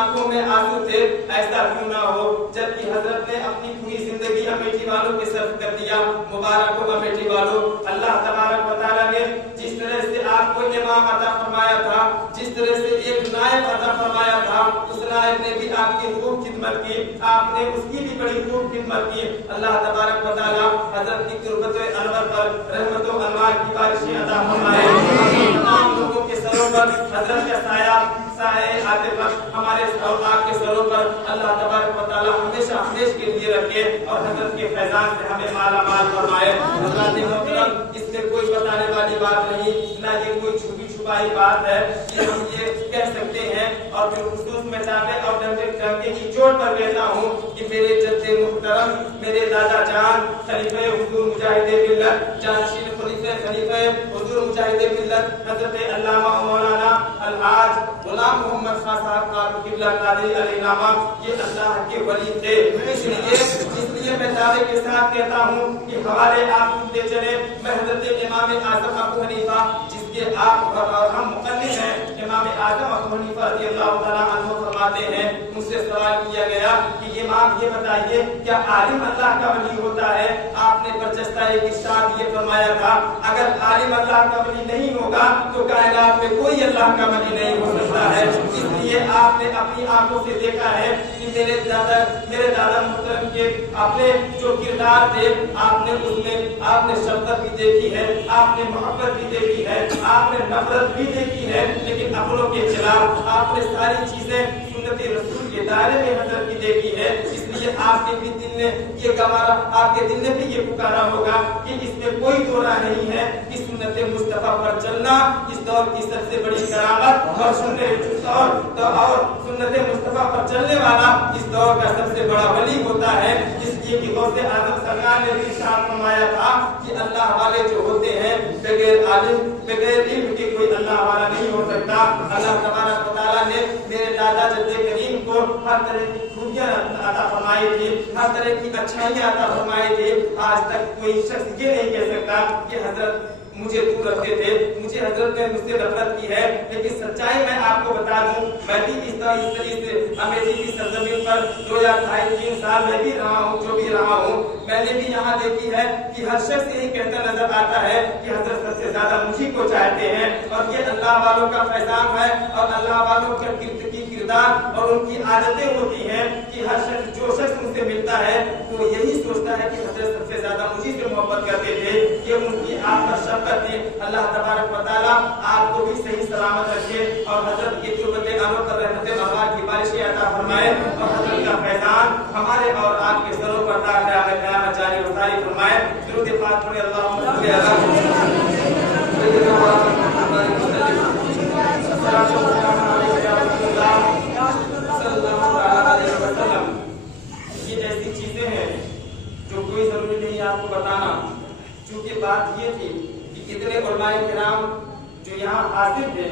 آنکھوں میں آنسو تھے، ایسا کیوں نہ ہو جبکہ حضرت نے اپنی پوری زندگی امیٹھی والوں والوں پہ صرف کر دیا. مبارک ہو امیٹھی والوں, اللہ تبارک و تعالیٰ نے جس طرح سے آپ کو امام عطا فرمایا تھا, جس طرح سے ایک نائب عطا فرمایا تھا, اس نائب نے بھی آپ کی خوب خدمت کی, آپ نے اس کی بھی بڑی خوب خدمت کی. اللہ تبارک و تعالیٰ حضرت کی تربت انور پر رحمت و انوار کی بارشیں عطا فرمائے. تمام لوگوں کے سروں پر حضرت کا سایہ عاطفت ہمارے اور آپ کے سروں پر اللہ تبارک و تعالیٰ ہمیشہ ہمیشہ کے لیے رکھے اور حضرت کے فیضان سے ہمیں مالا مال فرمائے. حضرات محترم, اس میں کوئی بتانے والی بات نہیں, نہ یہ کوئی چھپی چھپائی بات ہے. یہ ہم یہ کہہ سکتے ہیں اور بالخصوص میں چاہتے اور ڈنڈے کی چوٹ پر کہتا ہوں کہ میرے جد محترم, میرے دادا جان خلیفہ حضور مجاہد ملت, جانشین خلیفہ حضور مجاہد ملت حضرت علامہ مولانا الحاج غلام محمد خان صاحب کا قبلہ قادری علیہ نامہ, یہ اللہ کے ولی تھے. اس لیے میں دعوے کے ساتھ کہتا ہوں کہ حوالے آپ سنتے چلے. میں حضرت امام اعظم ابو حنیفہ, جس کے آپ اور ہم مقلد ہیں, امام اعظم ابو حنیفہ رضی اللہ تعالیٰ عنہ فرماتے ہیں, مجھ سے سوال کیا گیا کہ امام یہ بتائیے کیا عالم اللہ کا ولی ہوتا ہے؟ آپ نے برجستہ ایک ارشاد یہ فرمایا تھا, اگر عالم اللہ کا ولی نہیں ہوگا تو کائنات میں کوئی اللہ کا ولی نہیں ہو سکتا ہے. اس لیے آپ نے اپنی آنکھوں سے دیکھا ہے کہ میرے دادا محترم کے اپنے جو کردار تھے, آپ نے اس میں آپ نے شفقت بھی دیکھی ہے, آپ نے محبت بھی دیکھی ہے, آپ نے نفرت بھی دیکھی ہے, لیکن اپنوں کے خلاف آپ نے ساری چیزیں سنت رسول کے دائرے میں حضرت کی دیکھی ہے. اس لیے آپ کے بھی دل نے یہ گوارا, آپ کے دل نے بھی یہ پکارا ہوگا کہ اس میں کوئی دو راہ نہیں ہے کہ سنت مصطفیٰ پر چلنا اس دور کی سب سے بڑی کرامت اور سنت مصطفیٰ پر چلنے والا اس دور کا سب سے بڑا ولی ہوتا ہے. اس لیے کہ غوث اعظم سرکار نے بھی ارشاد فرمایا تھا کہ اللہ والے جو ہوتے ہیں بغیر علم کے کوئی اللہ والا نہیں ہو سکتا. اللہ تبارک و تعالیٰ نے میرے دادا جد کریم کو ہر طرح کی خوبیاں عطا فرمائی تھی, ہر طرح کی اچھائیاں عطا فرمائی تھی. آج تک کوئی شخص یہ نہیں کہہ سکتا کہ حضرت مجھے دور رکھتے تھے, مجھے حضرت نے مجھ سے نفرت کی ہے. لیکن سچائی میں آپ کو بتا دوں, میں بھی اس طرح سے امیٹھی کی سرزمین پر 2-3 سال میں بھی رہا ہوں, جو بھی رہا ہوں, میں نے بھی یہاں دیکھی ہے کہ ہر شخص یہی کہتا نظر آتا ہے کہ حضرت سب سے زیادہ مجھے کو چاہتے ہیں. اور یہ اللہ والوں کا فیضان ہے اور اللہ والوں کی کردار اور ان کی عادتیں ہوتی ہیں کہ ہر شخص جو شخص ان سے ملتا ہے وہ یہی سوچتا ہے کہ حضرت سب سے زیادہ مجھے سے محبت کرتے تھے. یہ ان کی آپ کا شفقت ہے. اللہ تبارک و تعالیٰ آپ کو بھی صحیح سلامت رکھے اور حضرت کی تربت انور پر رحمت اللہ کی بارشیں عطا فرمائے اور حضرت کا فیضان ہمارے اور آپ کے سروں پر تا قیامت جاری و ساری فرمائے. درود پاک پڑھیں. اللہم صلی علی وسلم. یہ ایسی چیزیں ہیں جو کوئی ضروری نہیں آپ کو بتانا, چونکہ بات یہ تھی کہ اتنے علماء کرام جو یہاں حاضر تھے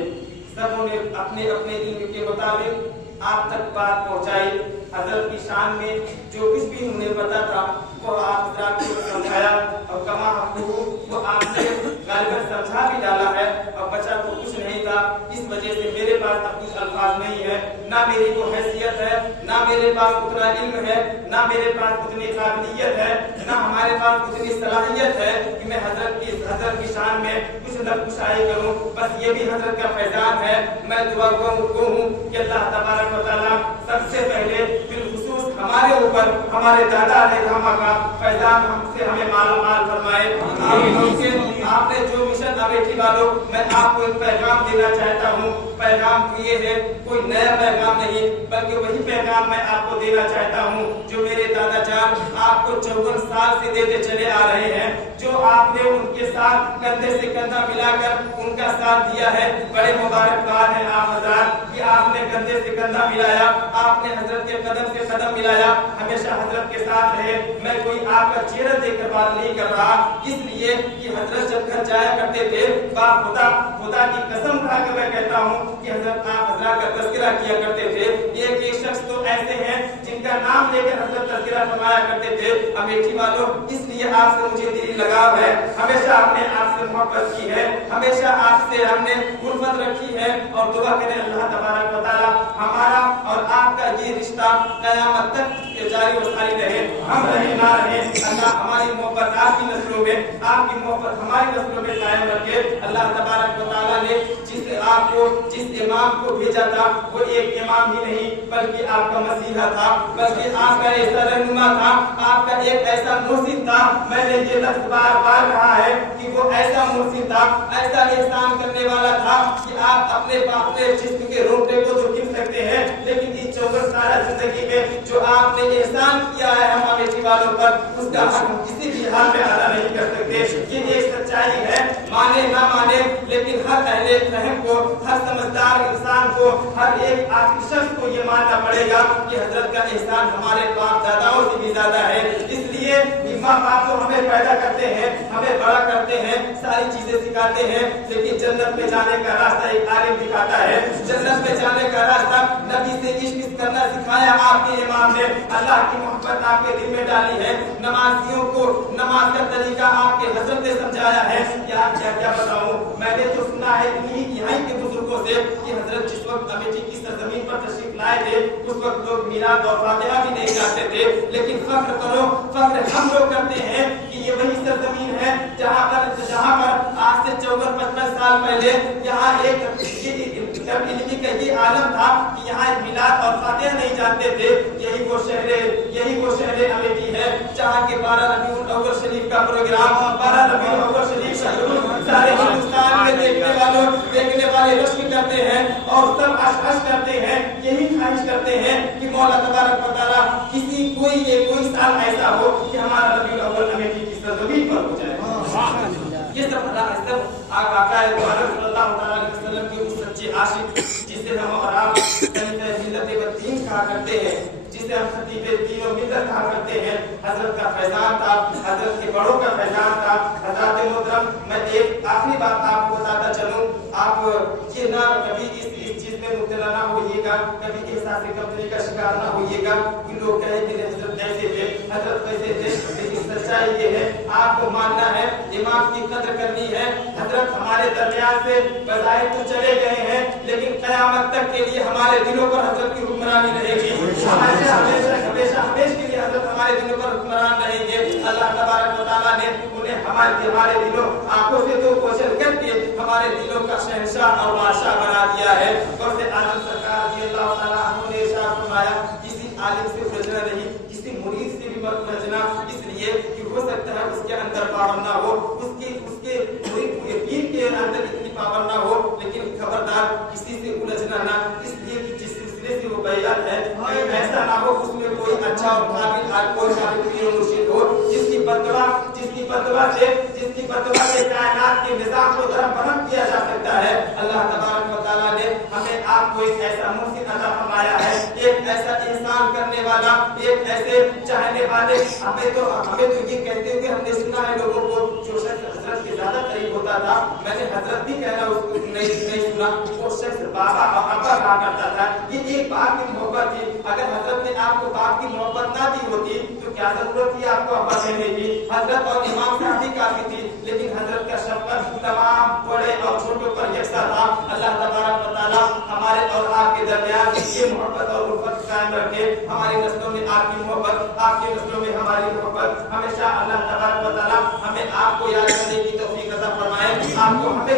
سب نے اپنے اپنے علم کے مطابق آپ تک بات پہنچائی. حضرت کی شان میں جو کچھ بھی انہیں پتا تھا وہ آپ حضرات کو سمجھایا اور کما ہم وہ آپ نے غالباً سمجھا بھی ڈالا ہے اور بچا تو کچھ نہیں تھا. اس وجہ سے میرے پاس اب کچھ الفاظ نہیں ہے, نہ میری وہ حیثیت ہے, نہ میرے پاس اتنا علم ہے, نہ میرے پاس اتنی قابلیت ہے, نہ ہمارے پاس اتنی صلاحیت ہے کہ میں حضرت کی شان میں کچھ نہ کچھ آئے کروں. بس یہ بھی حضرت کا فیضان ہے. میں دعا ہوں کہ اللہ تبارک و تعالیٰ سب سے پہلے بالخصوص ہمارے اوپر ہمارے دادا علیہ رحمہ کا فیضان ہم سے ہمیں مالا مال فرمائے. آپ نے جو مشن امیٹھی والوں, میں آپ کو ایک پیغام دینا چاہتا ہوں. پیغام یہ ہے, کوئی نیا پیغام نہیں بلکہ وہی پیغام میں آپ کو دینا چاہتا ہوں جو میرے دادا جان آپ کو 54 سال سے دیتے چلے آ رہے ہیں, جو آپ نے ان کے ساتھ کندھے سے کندھا ملا کر ان کا ساتھ دیا ہے. بڑے مبارکباد ہیں آپ حضرات کہ آپ نے کندھے سے کندھا ملایا, آپ نے حضرت کے قدم سے قدم ملایا, ہمیشہ حضرت کے ساتھ رہے. میں کوئی آپ کا چہرہ دیکھ کر بات نہیں کر رہا, اس لیے کہ حضرت جب گھر جایا کرتے تھے خدا کی قسم کھا کے میں کہتا ہوں کہ حضرت آپ حضرات کا تذکرہ کیا کرتے تھے. ایک شخص تو ایسے ہیں جن کا نام لے کر حضرت تذکرہ فرمایا کرتے تھے امیٹھی والوں. اس لیے آپ سے مجھے دلی لگاؤ ہے, ہمیشہ آپ نے آپ آپ سے محبت کی ہے, ہمیشہ آپ سے ہم نے الفت رکھی ہے, اور دعا کریں اللہ تبارک و تعالی ہمارا اور آپ کا یہ رشتہ قیامت تک جاری و ساری رہے, ہم رہے نہ رہے, اللہ ہماری محبت آپ کی نسلوں میں, آپ کی محبت ہماری نسلوں میں قائم رکھے. اللہ تبارک و تعالیٰ نے جس امام کو بھیجا تھا وہ ایک امام ہی نہیں بلکہ آپ کا مسیحا تھا, بلکہ آپ کا ایسا رہنما تھا, آپ کا ایک ایسا مرشد تھا. میں نے یہ لفظ بار بار کہا ہے کہ وہ ایسا مرشد تھا, ایسا احسان کرنے والا تھا کہ آپ اپنے جسم کے روٹے کو تو گن سکتے ہیں, لیکن اس 24 سالہ زندگی میں جو آپ نے احسان کیا ہے ہم امیٹھی والوں پر, اس کا حق کسی بھی حال میں ادا نہیں کر سکتے. یہ ایک سچائی ہے, مانے نہ مانے, لیکن ہر اہل فہم کو, ہر سمجھدار انسان کو, ہر ایک عاقل شخص کو یہ ماننا پڑے گا کہ حضرت کا احسان ہمارے باپ داداؤں سے بھی زیادہ ہے. اس لیے ماں باپ تو ہمیں پیدا کرتے ہیں, ہمیں بڑا کرتے ہیں, ساری چیزیں سکھاتے ہیں, لیکن جنت میں جانے کا راستہ ایک عالم دکھاتا ہے. جنت میں جانے کا راستہ نبی سے عشق کرنا سکھایا آپ کے امام نے, اللہ کی محبت آپ کے دل میں ڈالی ہے. نمازیوں کو نماز کا طریقہ آپ کے حضرت نے سمجھایا ہے. کیا بتاؤں, میں نے تو سنا ہے یہیں کے بزرگوں سے کہ حضرت جس وقت امیٹھی کی سرزمین پر تشریف لائے تھے اس وقت لوگ میلاد اور فاتحہ بھی نہیں جاتے تھے, لیکن فخر کرو, فخر ہم لوگ کرتے ہیں کہ یہ وہی سرزمین ہے جہاں پر آج سے 54-55 سال پہلے یہاں ایک علمی کا یہ عالم تھا کہ یہاں میلاد اور فاتحہ نہیں جانتے تھے. یہی وہ شہر امیٹھی ہے جہاں کے 12 ربیع الاول شریف کا پروگرام 12 ربیع الاول شریف سارے ہندوستان میں دیکھنے والے رشک کرتے ہیں اور سب اشعش کرتے ہیں, یہی خواہش کرتے ہیں کہ مولا تبارک و تعالیٰ کوئی سال ایسا ہو کہ ہمارا ربیع الاول امیٹھی کی سرزمین پر ہو جائے. یہ سب آقا صلی اللہ علیہ وسلم کے اس سچے عاشق جسے ہم اور آپ ملت دین کہا کرتے ہیں, جسے ہم خطیب دین و ملت کہا کرتے ہیں, حضرت کا فیضان تھا, حضرت کے بڑوں کا فیضان تھا. حضرات محترم, میں ایک آخری بات آپ کو بتاتا چلوں, آپ یہ نہ کبھی اس چیز میں مبتلا نہ ہوئیے گا, کبھی احساس کمتری کا شکار نہ ہوئیے گا کہ لوگ کہیں کہ حضرت ایسے تھے, حضرت ویسے تھے. لیکن سچائی یہ ہے, آپ کو ماننا ہے, امام کی قدر کرنی ہے. حضرت ہمارے درمیان سے بظاہر تو چلے گئے ہیں, لیکن قیامت تک کے لیے ہمارے دلوں پر حضرت کی حکمرانی رہے گی. ہمیشہ کے لیے حضرت ہمارے دلوں پر حکمران رہیں گے. اللہ تبارک و تعالیٰ نے انہیں ہمارے دلوں آنکھوں سے تو کوشش کر کے ہمارے دلوں کا شہنشاہ اور بادشاہ بنا دیا ہے. غوث اعظم سرکار رضی اللہ تعالیٰ عنہ نے ارشاد فرمایا, کسی عالم سے الجھنا نہیں, کسی مرید سے بھی مت الجھنا, اس لیے کہ ہو سکتا ہے اس کے اندر پاور نہ ہو, اس کے مرید یقین کے اندر اتنی پاور نہ ہو, لیکن خبردار کسی سے الجھنا نہ, اس لیے کہ جس سلسلے سے وہ بیعت ہے ایسا نہ ہو اس میں کوئی اچھا اور کوئی قابل پیر و مرشد ہو جس کی بددعا سے کائنات کے نظام کو درہم برہم کیا جا سکتا ہے. اللہ تبارک و تعالیٰ نے ہمیں آپ کو ایک ایسا مرشد عطا فرمایا ہے, ایک ایسا احسان کرنے والا, ایک ایسے چاہنے والے. ہمیں تو یہ کہتے ہوئے ہم نے سنا ہے لوگوں کو جو شخص حضرت کے زیادہ قریب ہوتا تھا, میں نے حضرت بھی کہنا اس کو نہیں سنا, وہ شخص بابا اور ابا کہا کرتا تھا. یہ ایک باپ کی محبت تھی. اگر حضرت نے آپ کو باپ کی محبت نہ دی ہوتی تو کیا ضرورت تھی آپ کو ابا کہنے کی. حضرت اور امام صاحب بھی کافی تھی, لیکن حضرت کا شفقت تمام بڑے اور چھوٹوں پر یکساں تھا. اللہ تبارک و تعالیٰ ہمارے اور آپ کے درمیان یہ محبت اور الفت قائم رکھے. ہماری نسلوں میں آپ کی محبت, آپ کی نسلوں میں ہماری محبت. ہمیشہ اللہ تبارک و تعالیٰ ہمیں آپ کو یاد کرنے کی توفیق عطا فرمائے, آپ کو ہمیں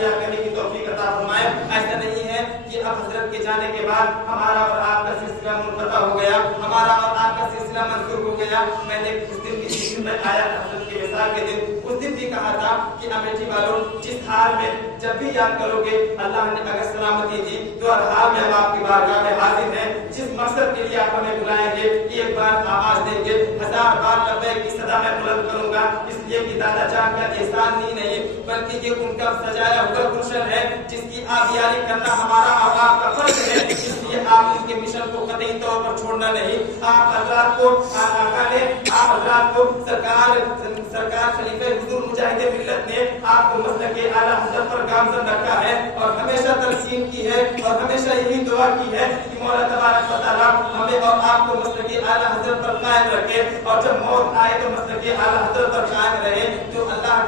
یاد کرنے کی توفیق عطا فرمائے. ایسا نہیں ہے کہ اب حضرت کے جانے کے بعد ہمارا اور آپ کا سلسلہ منقطع ہو گیا, ہمارا اور آپ کا سلسلہ منسوخ ہو گیا. میں نے اس دن میں آیا حضرت کے وصال کے دن, اس دن بھی کہا تھا کہ امیٹھی والوں جس حال میں جب بھی یاد کرو گے اللہ نے اگر سلامتی دی تو ہر حال میں ہم آپ کی بارگاہ میں حاضر ہیں. جس مقصد کے لیے آپ ہمیں بلائیں گے ایک بار آواز دیں گے, 1000 بار لبیک کی صدا میں بلند کروں گا. اس لیے کہ دادا جان کا احسان ہی نہیں بلکہ یہ ان کا سجایا ہوا گلشن ہے جس کی آبیاری کرنا ہمارا اور آپ کا فرض ہے. اس لیے آپ ان کے مشن کو قطعی طور پر چھوڑنا نہیں. آپ حضرات کو سرکار خلیفہ حضور مجاہد ملت نے آپ کو مسلک اعلیٰ حضرت پر گامزن رکھا ہے اور ہمیشہ تلقین کی ہے اور ہمیشہ یہی دعا کی ہے کہ مولا تبارک و تعالیٰ ہمیں اور آپ کو مسلک اعلیٰ حضرت پر قائم رکھے, اور جب موت آئے تو مسلک اعلیٰ حضرت پر قائم رہے. تو اللہ